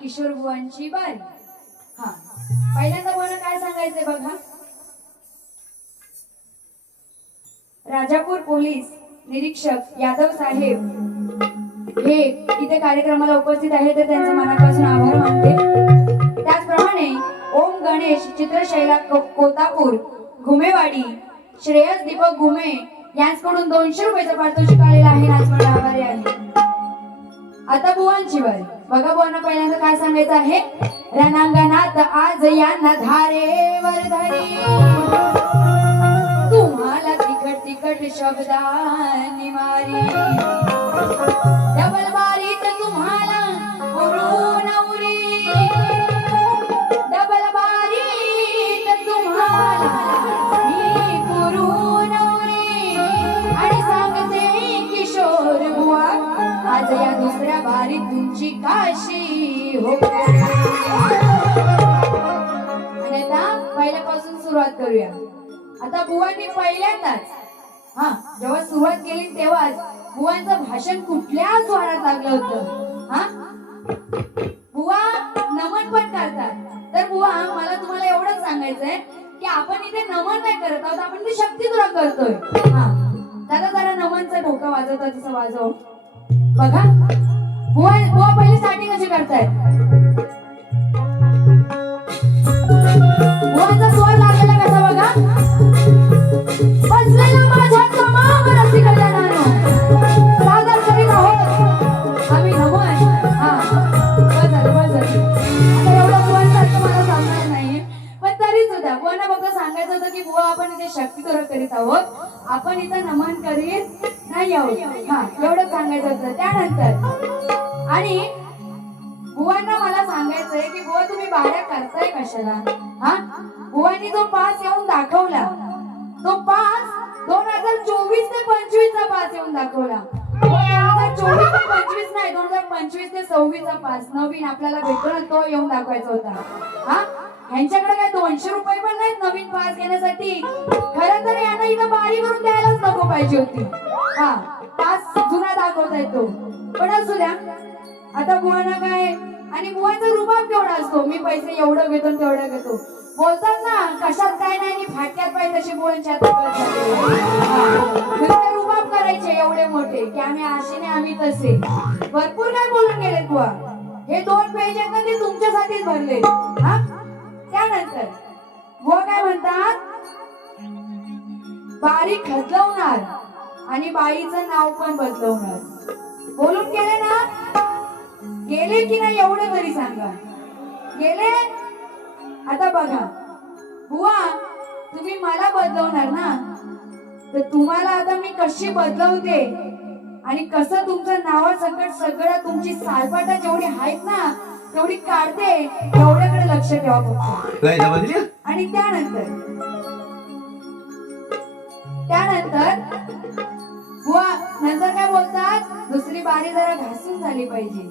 किशोर बुवांची बारी. हा, पहिल्यांदा मला काय सांगायचंय बघा. राजापूर पोलीस निरीक्षक यादव साहेब हे इथे कार्यक्रमाला उपस्थित आहे, तर त्यांचा मनापासून आभार मानते. त्याचप्रमाणे ओम गणेश चित्रशैला कोतापूर घुमेवाडी श्रेयस दीपक घुमे यांच्याकडून 200 रुपयाचा पारितोषिक आलेला आहे. नाचवाडा आभारी आहे. आता बुवांची बारी बघा. बुवांना पहिल्यांदा काय सांगायचं आहे. रणांगणात आज यांना धारेवर धरी, तुम्हाला तिखट तिखट शब्दांनी मारी, डबल मारीत तुम्हाला उरून उरी, डबल मारीत तुम्हाला मी उरून उरी. आणि सांगते किशोर बुवा आज या दुसऱ्या बारीत तुमची काशी हो. आणि आता पहिल्यापासून सुरुवात करूया. आता बुवांनी पहिल्यांदाच जेव्हा सुरुवात केली तेव्हाच बुवांचं भाषण कुठल्या स्वरात लागलं होतं. बुवा नमन पण करतात. तर बुवा मला तुम्हाला एवढंच सांगायचंय की आपण इथे नमन नाही करत आहोत, आपण ते शक्ती तुला करतोय. दादा जरा नमनचा ढोका वाजवता तसं वाजव बघा. बुवा पहिली स्टार्टिंग कशी करतायत. बुवांचा स्वर लागलेला कसा बघा. बसलेला माझ्या तमाम रसिकजनांनो सादर करीत आहोत आम्ही नमन. बस आता एवढं बुवांसारखं मला सांगणार नाही, पण तरी सुद्धा बुवांना फक्त सांगायचं होतं की बुवा आपण इथे शक्ती तुला करीत आहोत, आपण इथं नमन करीत नाही आहोत. एवढं सांगायचं होतं. त्यानंतर आणि बुवांना मला सांगायचंय की बुवा तुम्ही बाऱ्या करताय कशाला. बुवांनी जो पास येऊन दाखवला तो पास 2024 ते 25 चा पास येऊन दाखवला. 2024 ते 25 नाही, 2025 ते 26 चा पास नवीन आपल्याला भेटतो ना, तो येऊन दाखवायचा होता. ह्यांच्याकडे काय 200 रुपये पण नाहीत नवीन पास घेण्यासाठी. खरं तर यांना इथं बारी करून द्यायलाच नको पाहिजे होती. पास जुना दाखवता येतो, पण असू द्या. आता बुवांना काय, आणि बुवांचा रुबाब केवढा असतो. मी पैसे एवढं घेतो तेवढं घेतो बोलतात ना, कशात काय नाही आणि फाटक्यात पाहिजे तसे बुवांच्या रुबाब करायचे एवढे मोठे की आम्ही असे नाही आम्ही तसे. भरपूर काय बोलून गेले बुवा. हे 2 पेज आहेत ना ते तुमच्यासाठीच भरले. त्यानंतर बुवा काय म्हणतात, बारी खतलवणार आणि बाईचं नाव पण बदलवणार. बोलून गेले ना, गेले की नाही एवढं तरी सांगा. गेले. आता बघा बुवा, तुम्ही मला बदलवणार ना, तर तुम्हाला आता मी कशी बदलवते आणि कसं तुमचं नावासकट सगळं तुमची सालपाटा जेवढी आहेत ना तेवढी काढते, एवढ्याकडे लक्ष ठेवा फक्त. आणि त्यानंतर बुवा नंतर काय बोलतात, दुसरी बारी जरा घासून झाली पाहिजे.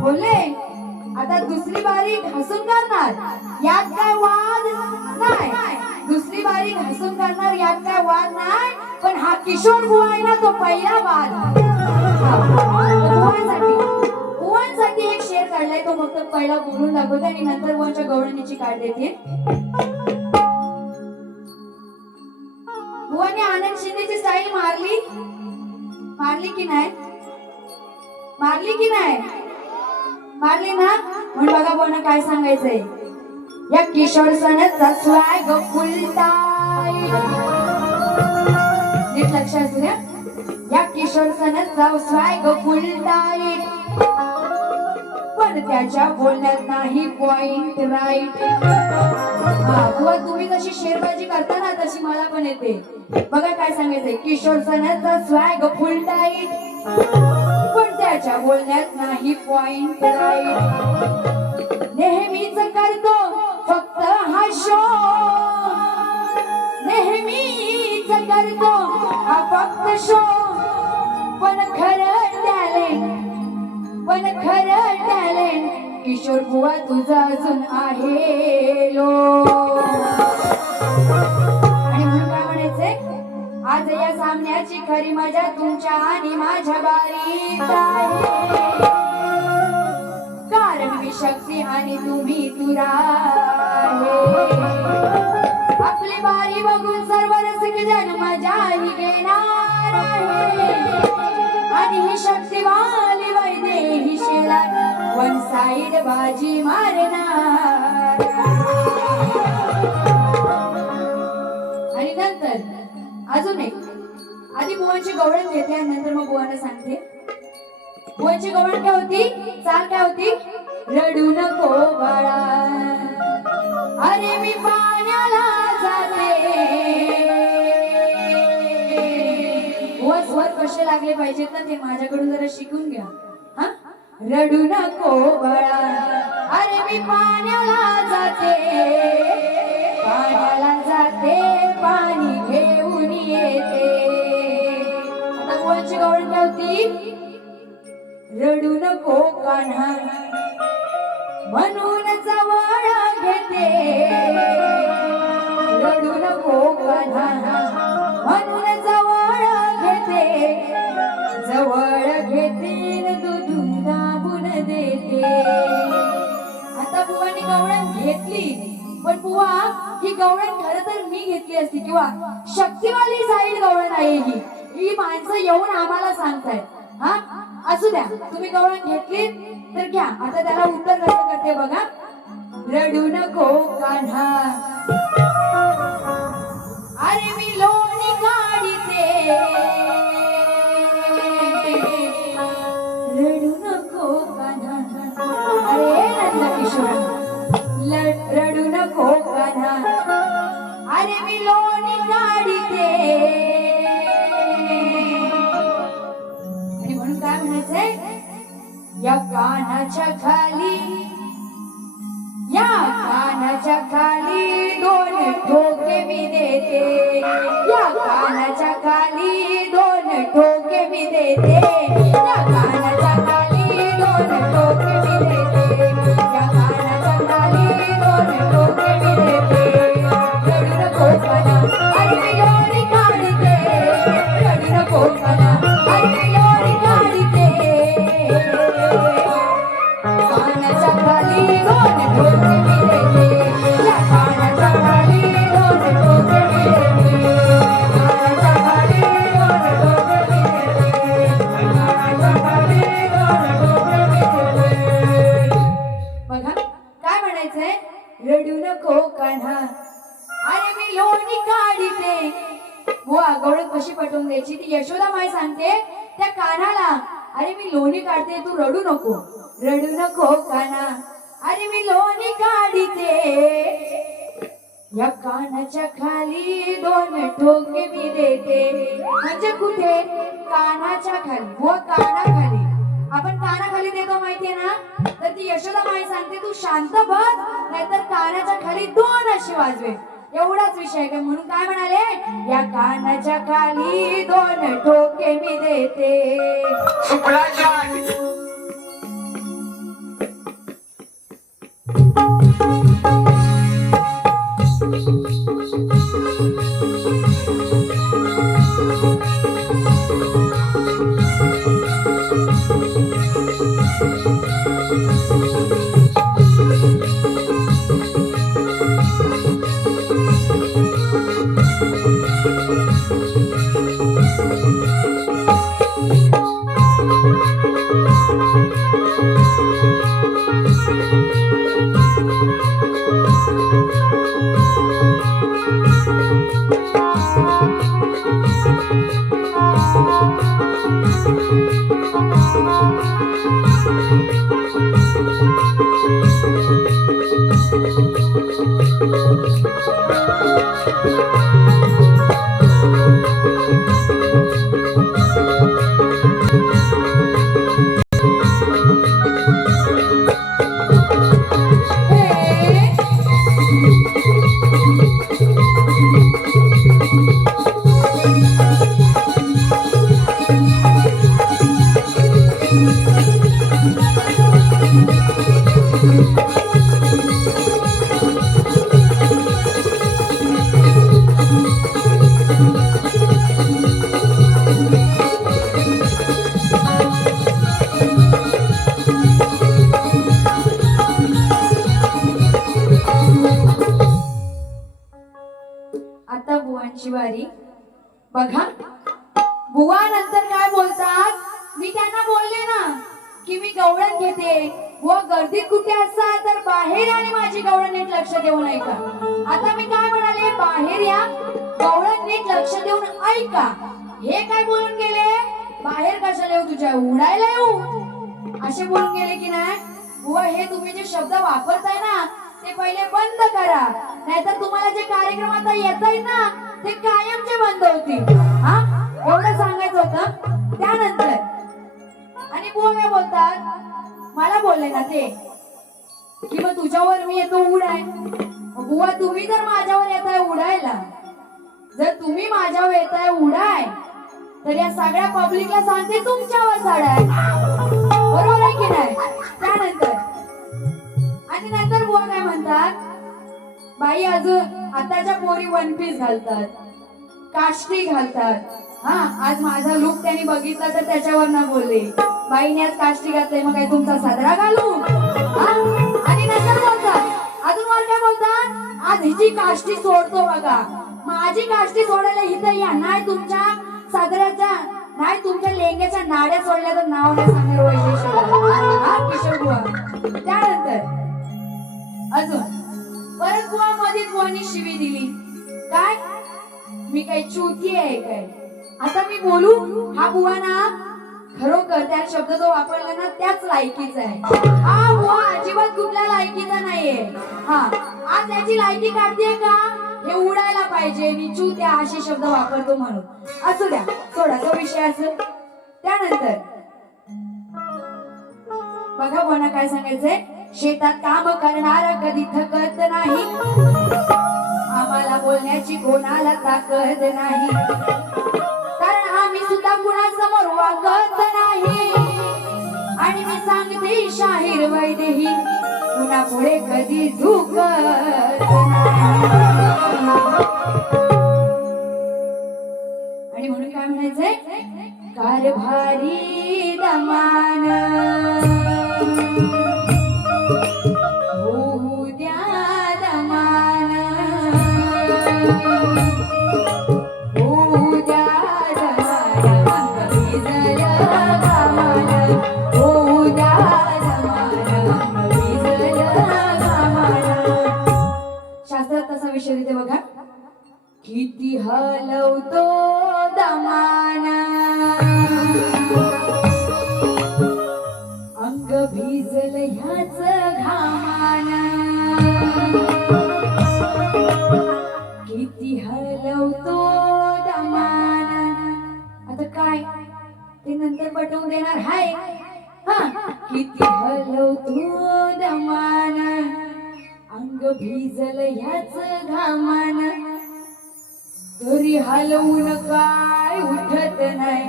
बोलले आता दुसरी बारी घासून करणार यात काय वाद नाही. दुसरी बारी घासून करणार यात काय वाद नाही, पण हा किशोर बुवा आहे ना तो पहिला वाद. बुवांसाठी एक शेर काढलाय, तो फक्त पहिला बोलून दाखवते आणि नंतर बुवांच्या गवळणीची काढ देते. बुवाने आनंद शिंदेची स्टाईल मारली की नाही, मारली की नाही, मारली ना. म्हणून बघा बुवांना काय सांगायचंय. या किशोर सणाचा स्वॅग फुलताय, लक्ष असू द्या. या किशोर सणाचा स्वॅग फुल टाईट, पण त्याच्या बोलण्यात नाही पॉइंट राईट. हा बुवा, तुम्ही जशी शेरबाजी करता ना तशी मला पण येते. बघा काय सांगायचंय. किशोर सणाचा स्वॅग फुल टाईट, पण त्याच्या बोलण्यात नाही पॉइंट राईट. नेहमीच करतो फक्त हा शो, नेहमीच करतो हा फक्त शो, पण खरं टॅलेंट किशोर बुवा तुझा अजून आहे लो. आणि म्हणून काय म्हणायचंय, आज या सामन्याची खरी मजा तुमच्या आणि माझ्या बारीत आहे, कारण मी शक्ती आणि तुम्ही तुरा आहे. आपली बारी बघून सर्व रसिक जन मजाही घेणार आहे, आणि ही शक्तिवाली वैदेही शेला वन साइड बाजी मारणार. आणि नंतर अजून एक, आधी बुवांची गवळण घेते आणि नंतर मग बुवांना सांगते. बुवांची गवळण काय होती, चाल काय होती. रडू नको बाळा, अरे मी पाण्याला जाते. बुवा स्वर कसे लागले पाहिजेत ना ते माझ्याकडून जरा शिकून घ्या. हा, रडू नको बाळा, अरे मी पाण्याला जाते, पाण्याला जाते, पाणी घेऊन येते. आता बुवांची गवळण काय होती. रडू नको कान्हा म्हणून जवळ घेते, रडू नको कान्हा म्हणून जवळ घेते, जवळ घेते दूध दाबून देते. आता बुवानी गवळण घेतली, पण बुवा ही गवळण खरं तर मी घेतली असती, किंवा शक्तिवाली साईड गवळण आहे ही माणसं येऊन आम्हाला सांगताय. हा असू द्या, तुम्ही गवळण घेतली तर घ्या. आता त्याला उत्तर कसं करते बघा. रडू नको कान्हा, अरे मी लोणी काढते, रडू नको कान्हा, अरे नंदकिशोर रडू नको कान्हा, अरे मी लोणी काढते. आणि म्हणून काय म्हणायचंय. या कानाच्या खाली, या कानाच्या खाली दोन ठोके मी देते, या कानाच्या खाली दोन ठोके मी देते, या कानाच्या खाली दोन ठोके मी देते, या कानाच्या खाली दोन ठोके मी देते. रडू नको कान्हा, अरे मी लोणी काढते, रडू नको कान्हा, अरे मी लोणी काढते. कानाच्या खाली दोन ठोके मी देते, या कानाच्या खाली दोन ठोके मी देते, कानाच्या खाली दोन ठोके मी देते, कानाच्या खाली दोन ठोके मी देते. बघा काय म्हणायचंय. रडू नको कान्हा, अरे मी लोणी काढते. बुवा गवळण कशी पटवून द्यायची ती यशोदा माय सांगते त्या कान्हाला. अरे मी लोणी काढते, तू रडू नको, रडू नको कान्हा, अरे मी लोणी काढते. या कानाच्या खाली दोन ठोके मी देते. म्हणजे कुठे, कानाच्या खाली. बुवा कानाखाली, आपण कानाखाली देतो माहितीये ना. तर ती यशोदा माई सांगते तू शांत बस, नाहीतर कानाच्या खाली दोन अशी वाजवे. एवढाच विषय काय. म्हणून काय म्हणाले. या कानाच्या खाली दोन ठोके मी देते. बघा बुवा नंतर काय बोलतात, मी त्यांना बोलले ना की मी गवळण घेते, बुवा गर्दीत कुठे असता तर बाहेर आणि माझी गवळण नीट लक्ष देऊ नये का? आता मी काय म्हणाले, बाहेर या, गवळण नीट लक्ष देऊन ऐका. हे काय बोलून गेले, बाहेर कशाला येऊ, तुझ्या उडायला येऊ, असे बोलून गेले की नाही? बुवा हे तुम्ही जे शब्द वापरताय ना ते पहिले बंद करा, नाहीतर तुम्हाला जे कार्यक्रम आता येत आहेत ना ते कायमचे बंद होतील. हा एवढं सांगायचं होतं. त्यानंतर आणि बुवा काय बोलतात, मला बोलले ना ते की मग तुझ्यावर मी येतो उडाय. बुवा तुम्ही जर माझ्यावर येताय उडायला, जर तुम्ही माझ्यावर येताय उडाय, तर या सगळ्या पब्लिकला सांगते तुमच्यावर चढाय. बरोबर आहे की नाही? त्यानंतर आणि नंतर बुवा काय म्हणतात, बाई अजून आताच्या पोरी वन पीस घालतात, काष्टी घालतात. हा आज माझा लुक त्यांनी बघितला तर त्याच्यावर ना बोलले, बाईने आज काष्टी घातले मग काय तुमचा सादरा घालू. आणि नंतर बोलतात, अजून वर काय बोलतात, आज हिची काष्टी सोडतो बघा, माझी काष्टी सोडायला इथं या, नाही तुमच्या सादऱ्याच्या नाही तुमच्या लेंग्याच्या नाड्या सोडल्या तर नाव नाही सांगणार वैशिष्ट्य. किशोर बुवा. त्यानंतर अजून परत बुवा मध्ये बुवानी शिवी दिली, काय मी काही चुती आहे काय? आता मी बोलू, हा बुवा ना खरोखर त्या शब्द जो वापरला ना त्याच लायकीचा आहे. हा बुवा अजिबात कुठल्या लायकीचा नाहीये. हा आज त्याची लायकी काढतेय का, हे उडायला पाहिजे, मी चुत्या असे शब्द वापरतो म्हणून. असू द्या, सोडा तो विषय असेल. त्यानंतर बघा कोणा काय सांगायचंय, शेतात काम करणारा कधी थकत नाही, आम्हाला बोलण्याची कोणाला ताकद नाही, कारण आम्ही सुद्धा कुणासमोर वागत नाही, आणि मी सांगते शाहीर वैदेही कुणा पुढे कधी झुकत नाही. आणि म्हणून काय म्हणायचंय, कारभारी दमान होऊ द्या दमान, होऊ द्या दमान, अंग भिजलं घामान, होऊ द्या दमान, अंग भिजलं घामान. शास्त्रात तसा विषय देते बघा, किती हलवतो दमान, अंग भिजल ह्याच घामान, किती हलवतो दमान. आता काय ते नंतर पटवून देणार हाय. हा किती हलवतो दमान, अंग भिजल ह्याच घामान, तरी हलवून काय उठत नाही.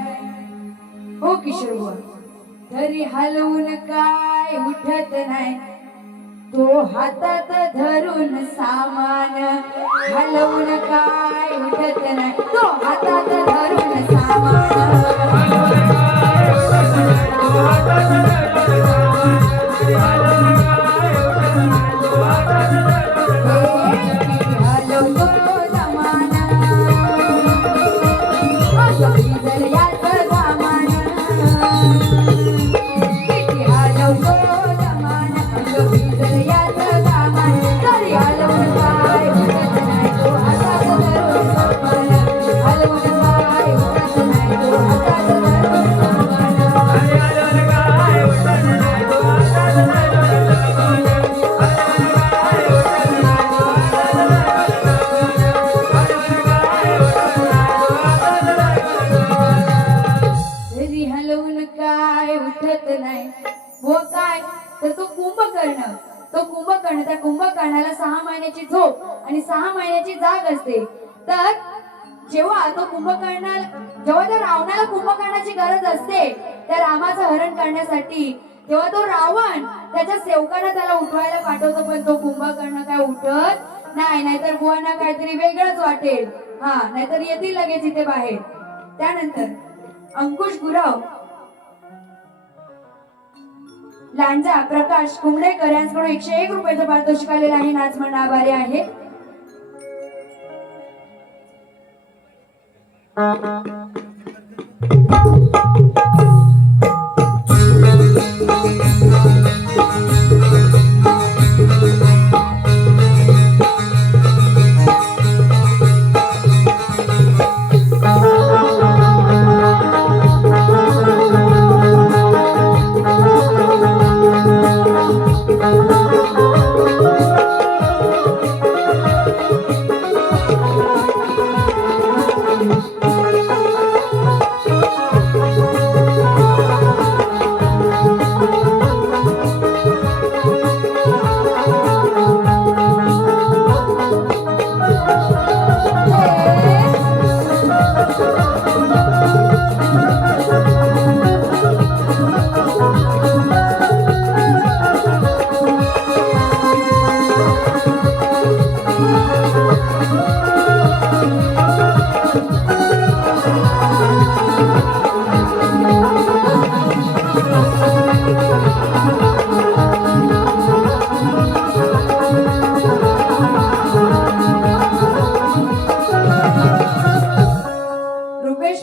हो किशोर बुवा, तरी हलवून काय उठत नाही, तो हातात धरून सामान, हलवून काय उठत नाही, तो हातात धरून सामान. त्या कुंभकर्णाला 6 महिन्याची झोप आणि 6 महिन्याची जाग असते. तर जेव्हा त्या रावणाला कुंभकर्णाची गरज असते त्या रामाचं हरण करण्यासाठी, तेव्हा तो रावण त्याच्या सेवकांना त्याला उठवायला पाठवतो, पण तो कुंभकर्ण काय उठत नाही, नाहीतर बुवांना काहीतरी वेगळंच वाटेल. हा नाहीतर येतील लगेच इथे बाहेर. त्यानंतर अंकुश गुराव, लांजा प्रकाश कुंबडेकर यांच्याकडून 101 रुपयाचं पारितोषिक आलेलं आहे. नाच म्हणून आभारी आहे. रुपेश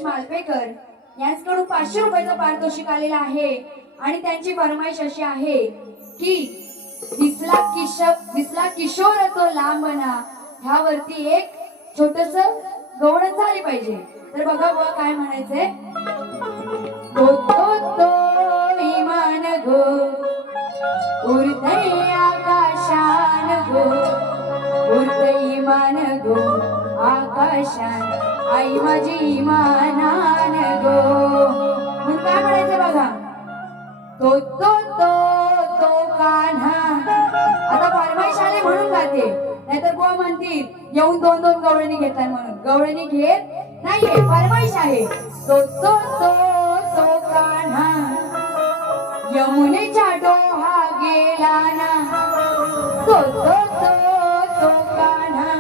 मालपेकर यांच्याकडून 500 रुपयाचं पारितोषिक आलेलं आहे आणि त्यांची फरमाईश अशी आहे की दिसला किशोर तो लांबना ह्यावरती एक छोटस गवळण झाली पाहिजे. तर बघा बुवा काय म्हणायचंय. तो तो तो इमान गो उरतय आकाशान गो उरतय इमान गो आकाशान आई माझी इमानान गो. म्हणून काय म्हणायचं बघा. तो तो तो तो कान्हा. आता फरमाईश आले म्हणून गाते, नाहीतर बुवा म्हणतील येऊन 2-2 गवळणी घेतात म्हणून. गवळणी घेत नाहीये, फरमाईश आहे. तो तो तो तो कान्हा यमुनेच्या डोहा गेला ना. तो तो तो तो कान्हा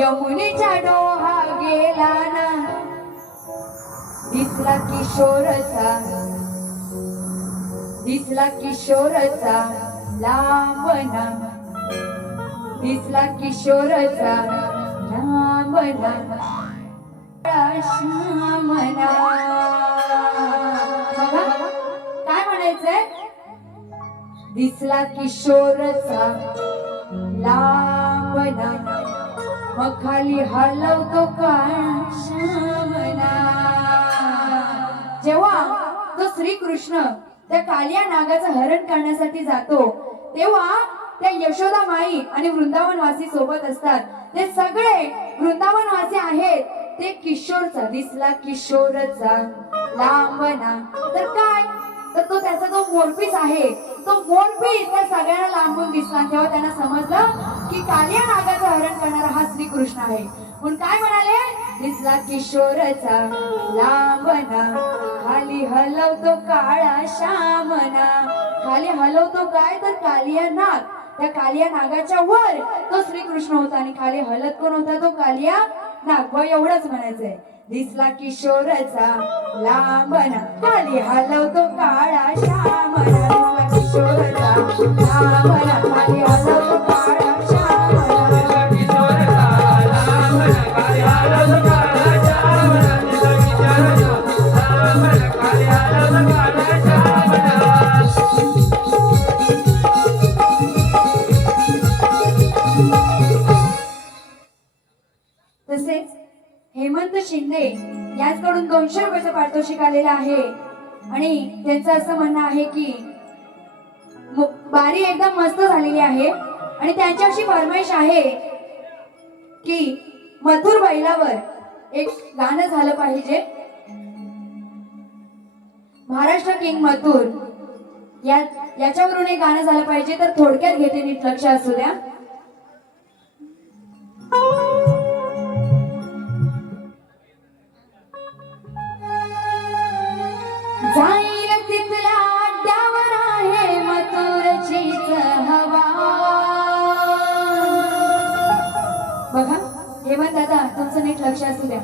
यमुनेच्या डोहा गेला ना. दिसला किशोरचा लांबना. दिसला किशोरचा लांबना श्यामना. बघा काय म्हणायचंय. दिसला किशोरचा लांबना मग खाली हलवतो काळा श्यामना. जेव्हा तो श्रीकृष्ण त्या कालिया नागाचं हरण करण्यासाठी जातो तेव्हा त्या यशोदा माई आणि वृंदावनवासी सोबत असतात. ते सगळे वृंदावनवासी आहेत. ते किशोरचा दिसला किशोरचा लांबना. तर काय तर तो त्याचा जो मोरपीस आहे तो मोरपीस त्या सगळ्यांना लांबून दिसला. तेव्हा त्यांना समजलं की कालिया नागाचं हरण करणारा हा श्रीकृष्ण आहे. म्हणून काय म्हणाले. दिसला किशोरचा लांबना खाली हलवतो काळा श्यामना. खाली हलवतो काय तर कालिया नाग. त्या कालिया नागाच्या वर तो श्रीकृष्ण होता आणि खाली हलत कोण होता तो कालिया नाग. व एवढंच म्हणायचंय. दिसला किशोरचा लांबना खाली हलवतो काळा श्यामना. दिसला किशोरचा लांबना खाली हलवतो काळा श्यामना. किशोरचा लांबना खाली हलवतो काळा श्यामना. किशोरचा लांबना खाली हलवतो काळा श्यामना. तसेच हेमंत शिंदे यांच्याकडून 200 रुपयाचं पारितोषिक आलेलं आहे आणि त्यांचं असं म्हणणं आहे की बारी एकदम मस्त झालेली आहे आणि त्यांची अशी फरमाईश आहे की मथुर बैलावर एक गाणं झालं पाहिजे. महाराष्ट्र किंग मथुर याच्यावरून एक गाणं झालं पाहिजे. तर थोडक्यात घेते, नीट लक्ष असू द्या. जाईल तिथल्या अड्ड्यावर आहे मथुरचीच हवा. बघा हेमंत दादा तुमचं नीट लक्ष असू द्या.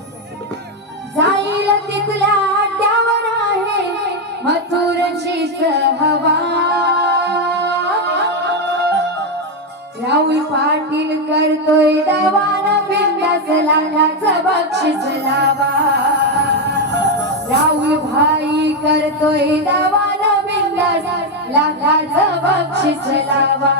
जाईल तिथल्या अड्ड्यावर आहे मथुरचीच हवा. राहुल पाटील करतोय दवान बिंदास लाखाचं बक्षीस लावा. करतोय दावान बिंदास लाखाचं बक्षीस लावा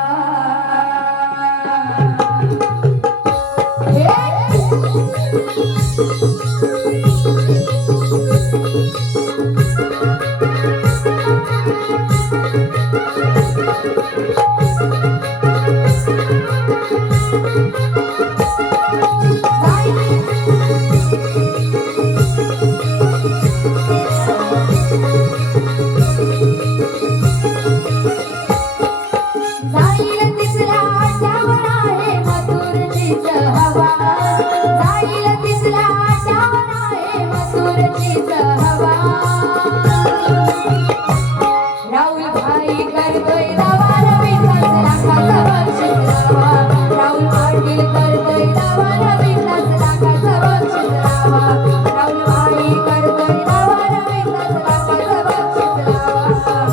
जाईल तिसऱ्या आट्यावर आहे मथुरचीच हवा जाईल तिसऱ्या आट्यावर आहे मथुरचीच हवा राहुल भाई करतोय दावान बिंदास लाखाचं बक्षीस लावा राहुल पाटील करतोय दावान बिंदास लाखाचं बक्षीस लावा राहुल भाई करतोय दावान बिंदास लाखाचं बक्षीस लावा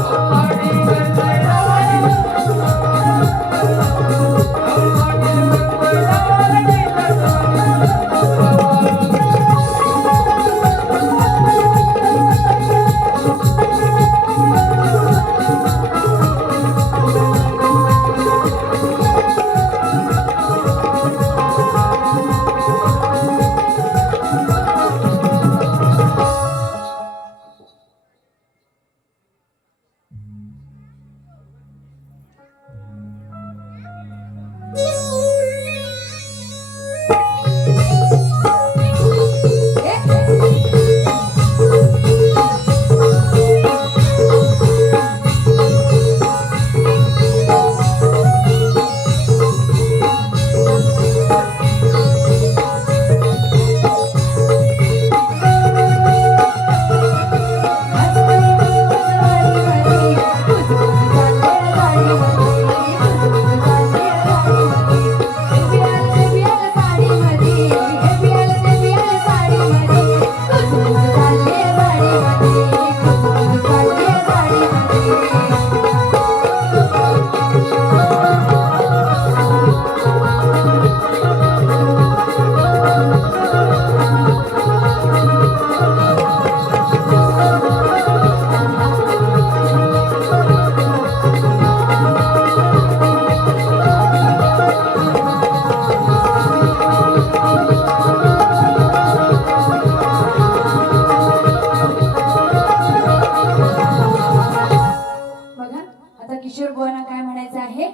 किशोर बुवांना काय म्हणायचं आहे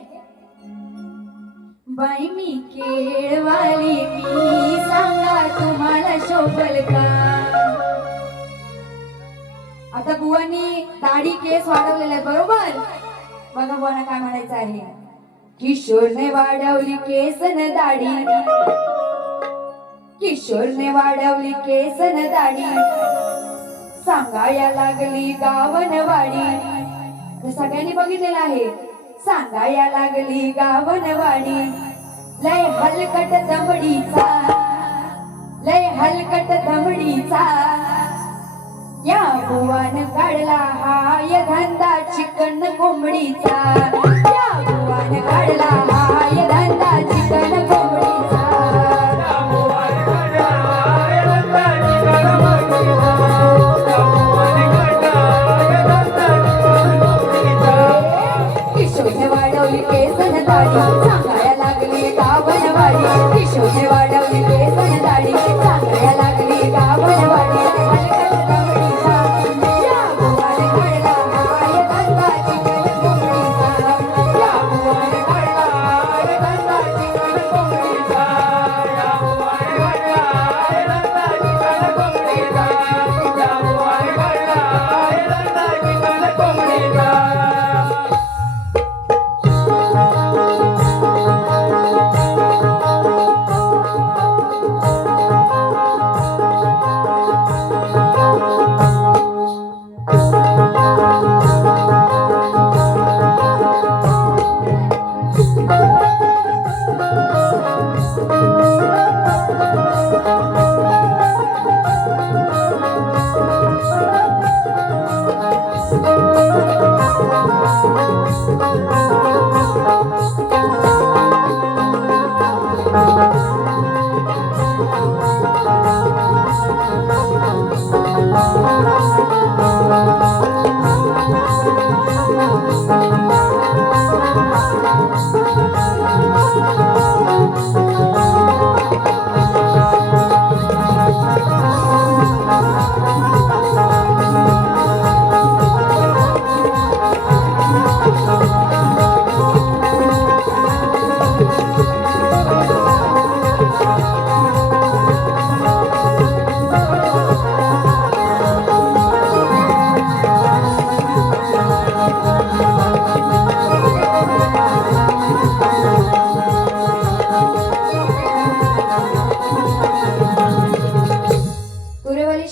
बाई मी केळवाली मी सांगा तुम्हाला शोभल का आता बुवांनी दाढी केस वाढवलेला आहे बरोबर बघा बुवांना काय म्हणायचं आहे किशोरने वाढवली केस न दाढी किशोरने वाढवली केस न दाढी सांगाया लागली गावनवाडी सगळ्यांनी बघितलेलं आहे सांगाया लागली गावनवाडी लय हलकट दमडीचा लय हलकट दमडीचा या बुवान काढला हाय धंदा चिकन कोंबडीचा या बुवान काढला हाय धंदा चिकन कोंबडीचा या बुवान काढला हाय धंदा चिकन कोंबडीचा या बुवान काढला हाय धंदा चिकन कोंबडीचा किशोरने वाढवली केसन दाढी सांगाया लागली गावनवाडी किशोरने वाढवली केसन दाढी सांगाया लागली गावनवाडी हलकट दमडीचा या बुवान काढला हाय धंदा चिकन कोंबडीचा या बुवान काढला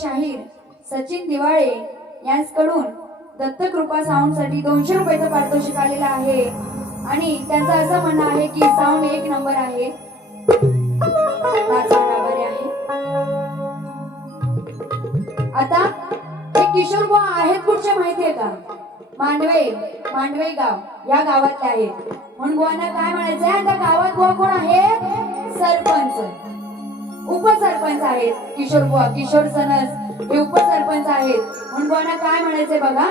शाहीर सचिन दिवाळे यांच्याकडून दत्तकृपा साऊंडसाठी 200 रुपयाचं पारितोषिक आलेलं आहे आणि त्यांचं असं म्हणणं आहे की साऊंड 1 नंबर आहे. नाचायला बरे आहे. आता हे किशोर बुवा आहेत कुठचे माहितीये का? मांडवे गाव या गावातले आहेत. म्हणून बुवांना काय म्हणायचंय? त्या गावात बुवा कोण आहेत? सरपंच, उपसरपंच आहेत. किशोर सनस हे उपसरपंच आहेत. म्हणून बुवांना काय म्हणायचंय बघा,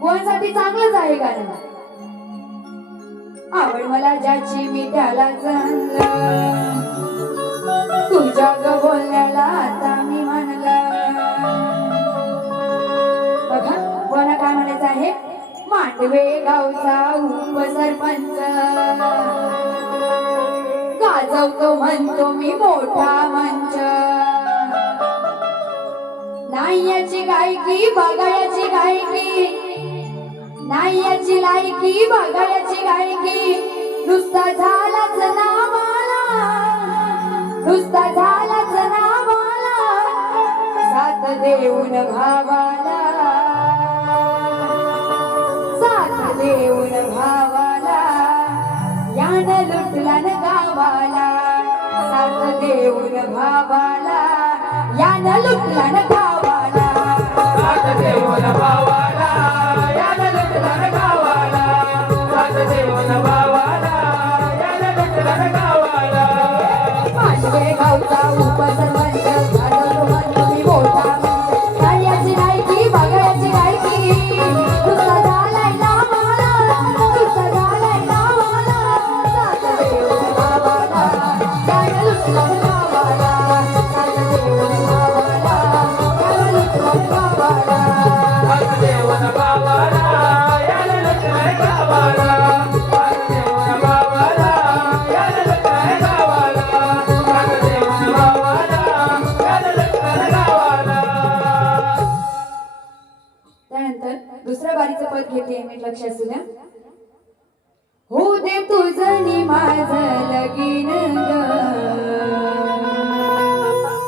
बुवांसाठी चांगलंच आहे गाणं. आवड मला ज्याची मी त्याला जाणलं, तुझ्या ग बोलण्याला आता मी मानलं. बघा बुवांना काय म्हणायचं आहे? मांडवे गावचा उपसरपंच, गाजवतो म्हणतो मी मोठा मंच. नाही याची गायकी बघायची गायकी, नाही याची लायकी बघायची गायकी. नुसता झालाच नावाला, नुसता झालाच नावाला, साथ देऊन भावाला, साथ देऊन भावाला, यानं लुटला न गावाला. साथ देऊन भावाला, यानं लुटला न गावाला. साथ देऊन भावाला, यानं लुटला न गावाला. साथ देऊन भावाला, यानं लुटला न गावाला. मांडवे गावचा उपसरपंच, गाजवतो म्हणतो मी मोठा मंच. नाही याची गायकी बघायची गायकी, नुसता झालाय नावाला, नुसता झालाय नावाला. साथ देऊन भावाला, यानं लुटला न गावाला. साथ देऊन भावाला, यानं लुटला न गावाला. साथ देऊन भावाला, यानं लुटला न गावाला. साथ देऊन भावाला, यानं लुटला न गावाला. साथ देऊन भावाला, यानं लुटला न गावाला. त्यानंतर दुसऱ्या बारीचं पद घेते मी, लक्ष असू द्या. हो दे तुझं नि माझं लगीन ग,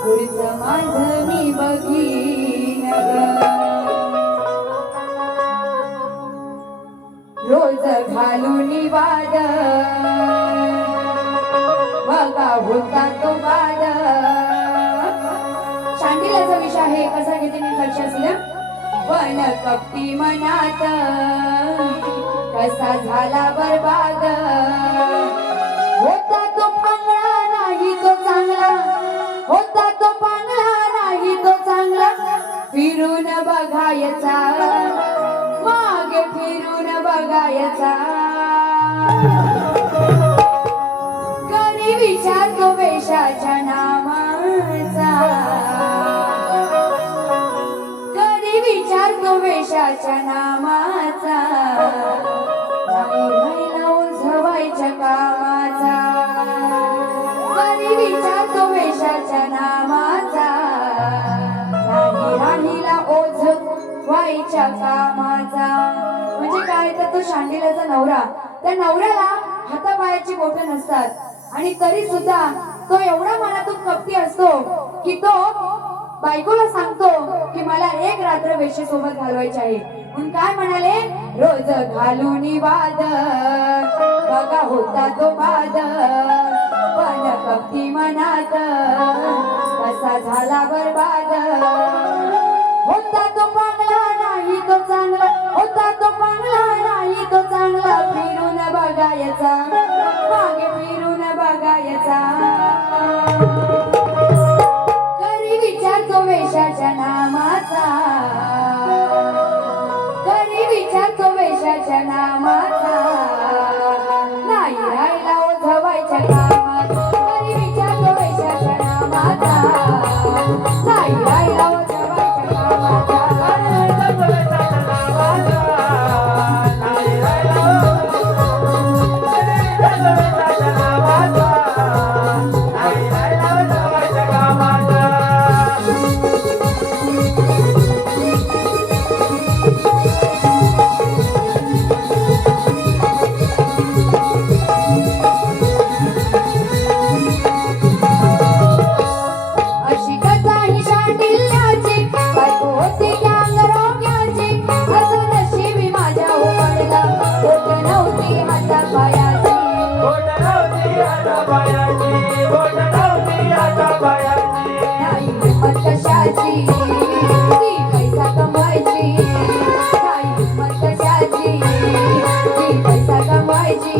पुढचं माझं मी बघीन ग. रोज घालून वाद बघा होता तो वाद. शांडिल्याचा विषय आहे, कसा घेते मी, लक्ष असू द्या. पण कपटी मनात कसा झाला बरबाद. होता तो पांगळा नाही तो चांगला, होता तो पांगळा नाही तो चांगला. फिरून बघायचा, मागे फिरून बघायचा. कधी विचारतो वेशाच्या नामाचा, कधी विचारतो वेशाच्या नामाचा. नाही राहिला उंचवायच्या कामाचा, कधी विचारतो वेशाच्या नामाचा. नाही राहिला ओझ व्हायच्या कामाचा. म्हणजे काय तर तो शांडिल्याचा नवरा, त्या नवऱ्याला हातापायाची बोटं नसतात आणि तरी सुद्धा तो एवढा मनातून कपटी असतो की तो बायकोला सांगतो की मला एक रात्र वेश्येसोबत घालवायची आहे. म्हणून काय म्हणाले? रोज घालून वाद बघा होता तो वाद. पण कपटी मनात कसा झाला बरबाद. होता तो पांगला नाही तो चांगला, होता तो पांगला नाही तो चांगला. फिरून बघायचा, मागे फिरून बघायचा. कधी विचारतो वेशाच्या नामाचा, कधी विचारतो वेशाच्या नामाचा. नाही राहिला ओझवायच्या कामाचा. कधी विचारतो वेशाच्या नामाचा, नाही राहिला ओझवायच्या कामाचा. कमवायची ती पैसा कमवायची काही किंमत कशाची ती पैसा कमवायची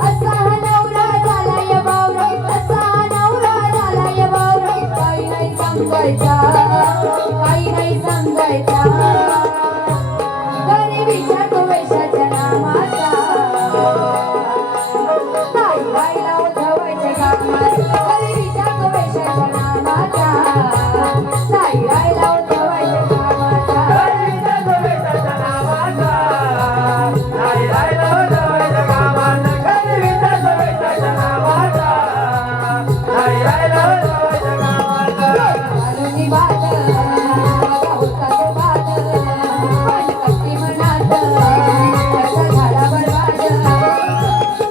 असा हा नवरा झालाय बावरा असा हा नवरा झालाय बावरा काही नाही समजायचा काही नाही समजायचा गरिबीच्या तो वेशाच्या नामाचा नाही राहिला उधवायच्या कामात गरिबीच्या तो वेशाच्या नामाचा नाही राहिला उधवायच्या कामाचा गरिबीच्या सोबेच्या नावाचा नाही राहिला उधवायच्या कामाचा गरिबीच्या सोबेच्या नावाचा नाही राहिला उधवायच्या कामाचा घालूनी बाद होता तो बाद पण कशी मनात कसा झाला बरबाद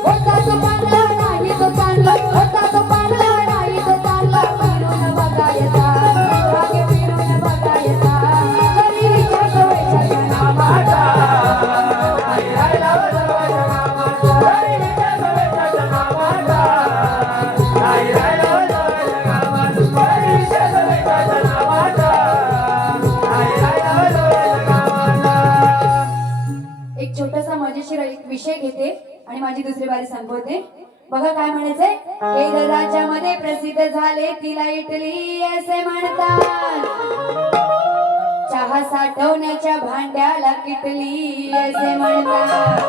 होता तो पांगला नाही तो चांगला होता तो पांगला नाही तो चांगला फिरून बघायचा मागे फिरून बघायचा गरिबीच्या सोयीच्या नामाचा नाही राहिला उधवायच्या कामाचा गरिबीच्या सोबेच्या नावाचा नाही राहिला उधवायच्या कामाचा गरिबीच्या सोबेच्या नावाचा नाही राहिला उधवायच्या कामाचा एक छोटासा मजेशीर एक विषय घेते आणि माझी दुसरी बारी संपवते बघा काय म्हणायचंय एक राज्यामध्ये प्रसिद्ध झाले तिला इटली असे म्हणतात चहा साठवण्याच्या भांड्याला किटली असे म्हणतात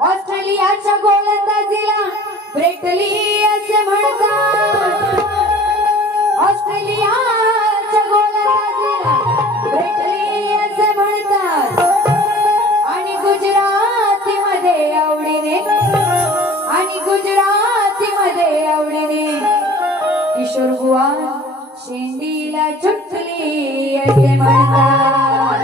ऑस्ट्रेलियाच्या गोलंदाजीला ब्रेटली असे म्हणतात ऑस्ट्रेलियाच्या गोलंदाजीला ब्रेटली असे म्हणतात आणि गुजरातीमध्ये आवडीने आणि गुजरातीमध्ये आवडीने किशोर बुवा शेंडीला चुटली असे म्हणतात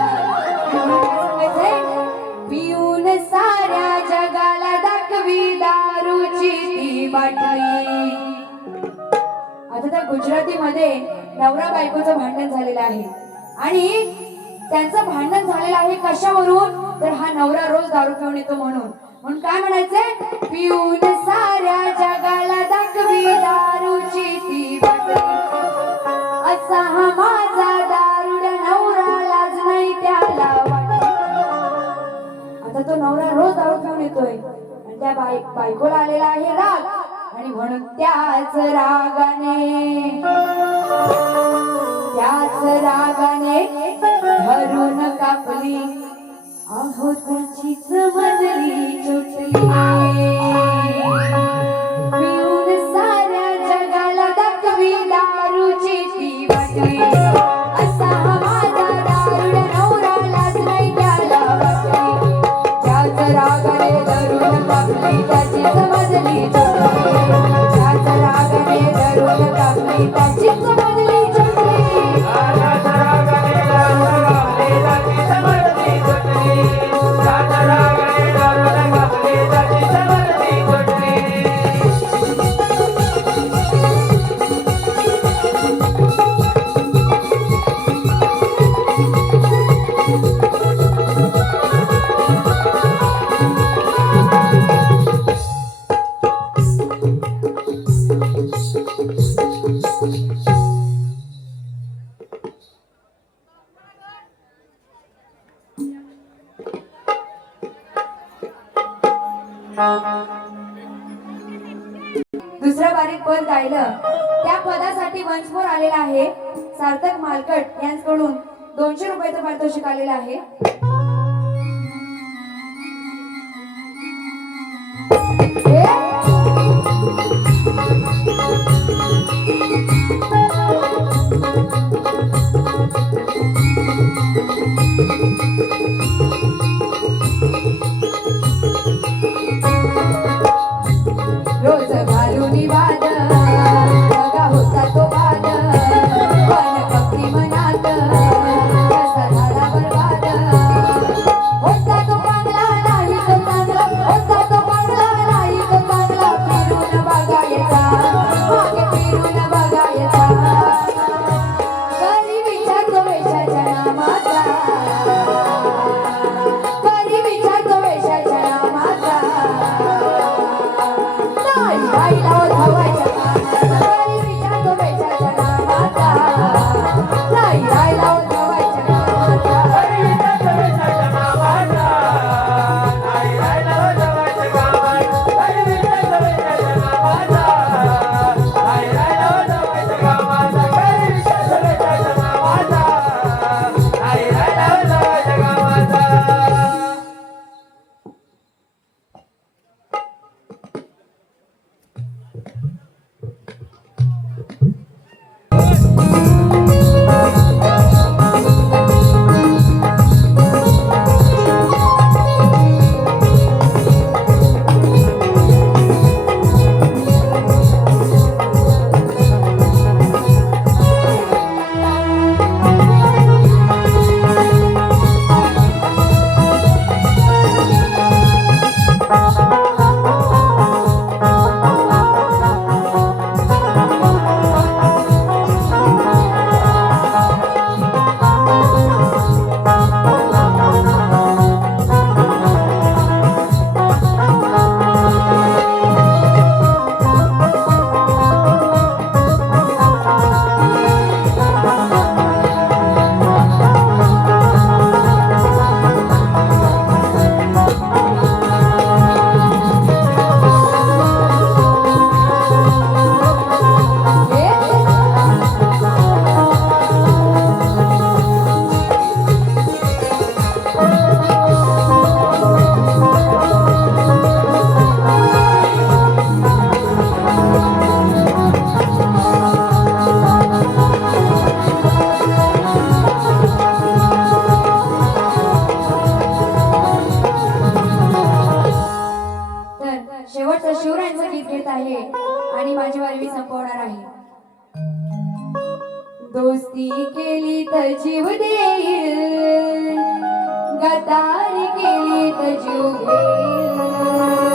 पिऊन साऱ्या जगाला दाखवी दारूची ती बाटली आता त्या गुजरातीमध्ये नवरा बायकोचं भांडण झालेलं आहे आणि त्यांचं भांडण झालेलं आहे कशावरून तर हा नवरा रोज दारू पिऊन येतो म्हणून काय म्हणायचंय पिऊन साऱ्या जगाला दाखवी दारूची ती बाटली असा हा माझा दारुड्या नवरा लाज नाही त्याला वाटली आता तो नवरा रोज दारू पिऊन येतोय आणि त्या बायकोला आलेला आहे राग आणि म्हणून त्याच रागाने धरून कापली अहो त्याचीच मधली चुटली पिऊन साऱ्या जगाला दाखवी दारूची ती बाटली असा हा माझा दारुड्या नवरा लाज नाही त्याला वाटली त्याच रागाने धरून कापली त्याचीच मधली चुटली त्याच रागाने धरून कापली त्याचीच मधली चुटली दुसऱ्या बारीत पद गायलं त्या पदासाठी वंशमोर आलेला आहे सार्थक मालकट यांच्याकडून 200 रुपयाचं पारितोषिक आलेलं आहे रोज घालूनी वाद बघा होता तो वाद पण भक्ती मनात कसा झाला बरबाद दोस्ती केली तर जीव देईल, गद्दारी केली तर जीव घेईल.